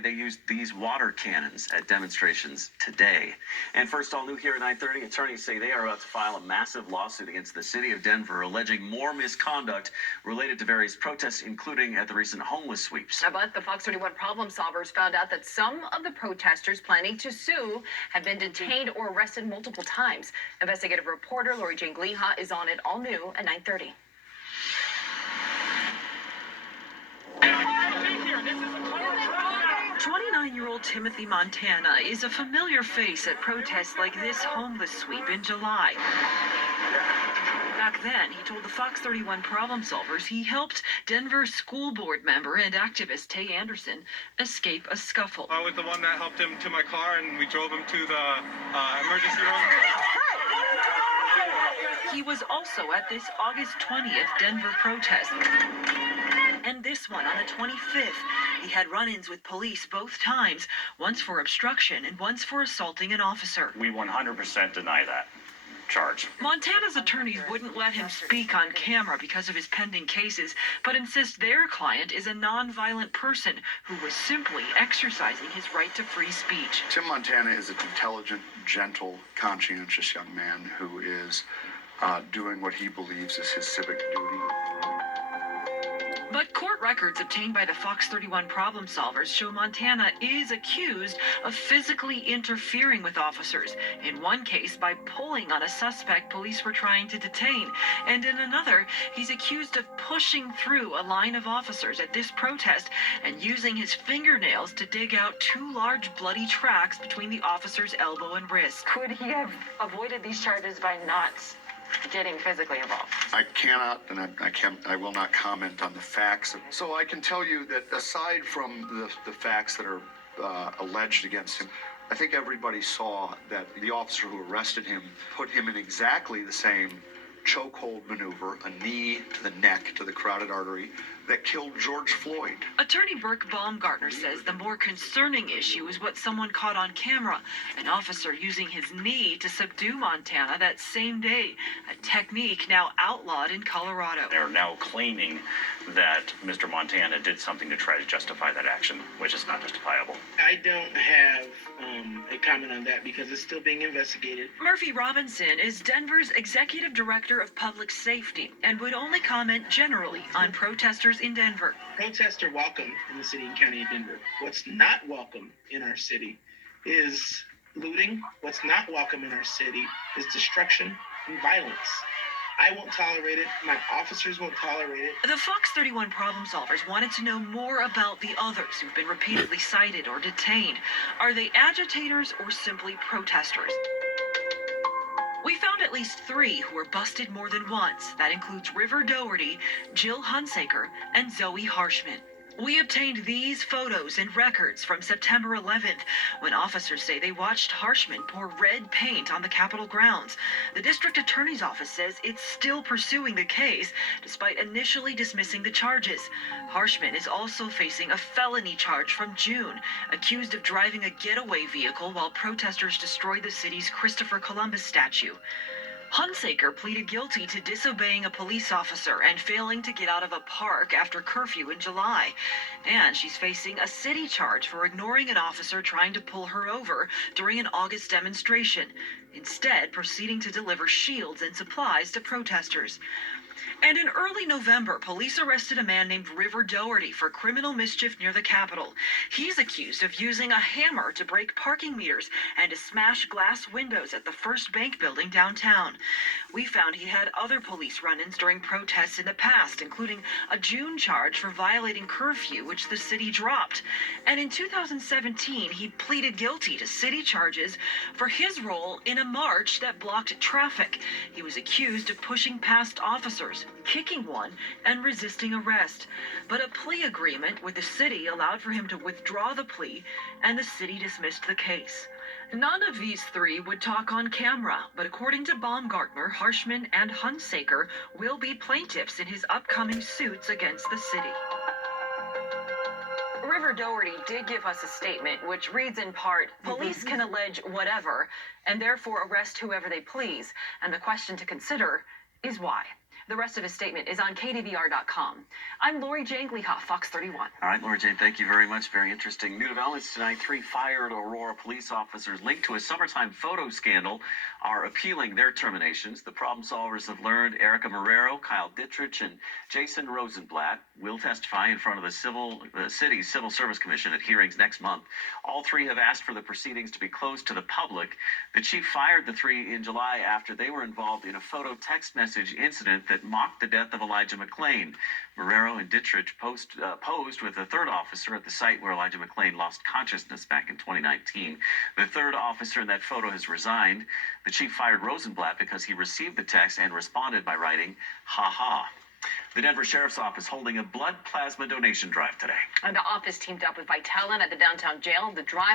They used these water cannons at demonstrations today. And first, all new here at 9:30, attorneys say they are about to file a massive lawsuit against the city of Denver, alleging more misconduct related to various protests, including at the recent homeless sweeps. But the Fox 31 problem solvers found out that some of the protesters planning to sue have been detained or arrested multiple times. Investigative reporter Lori Jane Gliha is on it all new at 9:30. 29-year-old Timothy Montana is a familiar face at protests like this homeless sweep in July. Back then, he told the Fox 31 problem solvers he helped Denver school board member and activist Tay Anderson escape a scuffle. I was the one that helped him to my car, and we drove him to the emergency room. He was also at this August 20th Denver protest. And this one on the 25th. He had run-ins with police both times, once for obstruction and once for assaulting an officer. We 100% deny that charge. Montana's attorneys wouldn't let him speak on camera because of his pending cases, but insist their client is a non-violent person who was simply exercising his right to free speech. Tim Montana is an intelligent, gentle, conscientious young man who is doing what he believes is his civic duty. But court records obtained by the Fox 31 problem solvers show Montana is accused of physically interfering with officers, in one case by pulling on a suspect police were trying to detain, and in another, he's accused of pushing through a line of officers at this protest and using his fingernails to dig out two large bloody tracks between the officer's elbow and wrist. Could he have avoided these charges by not getting physically involved? I cannot, and I will not comment on the facts. So I can tell you that aside from the facts that are alleged against him, I think everybody saw that the officer who arrested him put him in exactly the same chokehold maneuver, a knee to the neck, to the carotid artery, that killed George Floyd. Attorney Burke Baumgartner says the more concerning issue is what someone caught on camera, an officer using his knee to subdue Montana that same day, a technique now outlawed in Colorado. They're now claiming that Mr. Montana did something to try to justify that action, which is not justifiable. I don't have a comment on that because it's still being investigated. Murphy Robinson is Denver's Executive Director of Public Safety and would only comment generally on protesters in Denver. Protests are welcome in the city and county of Denver. What's not welcome in our city is looting. What's not welcome in our city is destruction and violence. I won't tolerate it. My officers won't tolerate it. The Fox 31 problem solvers wanted to know more about the others who've been repeatedly cited or detained. Are they agitators or simply protesters? We found at least 3 who were busted more than once. That includes River Doherty, Jill Hunsaker, and Zoe Harshman. We obtained these photos and records from September 11th, when officers say they watched Harshman pour red paint on the Capitol grounds. The district attorney's office says it's still pursuing the case, despite initially dismissing the charges. Harshman is also facing a felony charge from June, accused of driving a getaway vehicle while protesters destroyed the city's Christopher Columbus statue. Hunsaker pleaded guilty to disobeying a police officer and failing to get out of a park after curfew in July. And she's facing a city charge for ignoring an officer trying to pull her over during an August demonstration, instead proceeding to deliver shields and supplies to protesters. And in early November, police arrested a man named River Doherty for criminal mischief near the Capitol. He's accused of using a hammer to break parking meters and to smash glass windows at the First Bank building downtown. We found he had other police run-ins during protests in the past, including a June charge for violating curfew, which the city dropped. And in 2017, he pleaded guilty to city charges for his role in a march that blocked traffic. He was accused of pushing past officers, kicking one, and resisting arrest. But a plea agreement with the city allowed for him to withdraw the plea, and the city dismissed the case. None of these 3 would talk on camera, but according to Baumgartner, Harshman and Hunsaker will be plaintiffs in his upcoming suits against the city. River Doherty did give us a statement which reads in part, police can allege whatever and therefore arrest whoever they please, and the question to consider is why. The rest of his statement is on KDVR.com. I'm Lori Jane Gleehoff, Fox 31. All right, Laura Jane, thank you very much. Very interesting. New developments tonight. 3 fired Aurora police officers linked to a summertime photo scandal are appealing their terminations. The problem solvers have learned Erica Marrero, Kyle Dittrich, and Jason Rosenblatt will testify in front of the city's Civil Service Commission at hearings next month. All 3 have asked for the proceedings to be closed to the public. The chief fired the 3 in July after they were involved in a photo text message incident that mocked the death of Elijah McClain. Marrero and Dittrich posed with a 3rd officer at the site where Elijah McClain lost consciousness back in 2019. The 3rd officer in that photo has resigned. The chief fired Rosenblatt because he received the text and responded by writing, "Ha ha." The Denver Sheriff's Office holding a blood plasma donation drive today. And the office teamed up with Vitalant at the downtown jail. The drive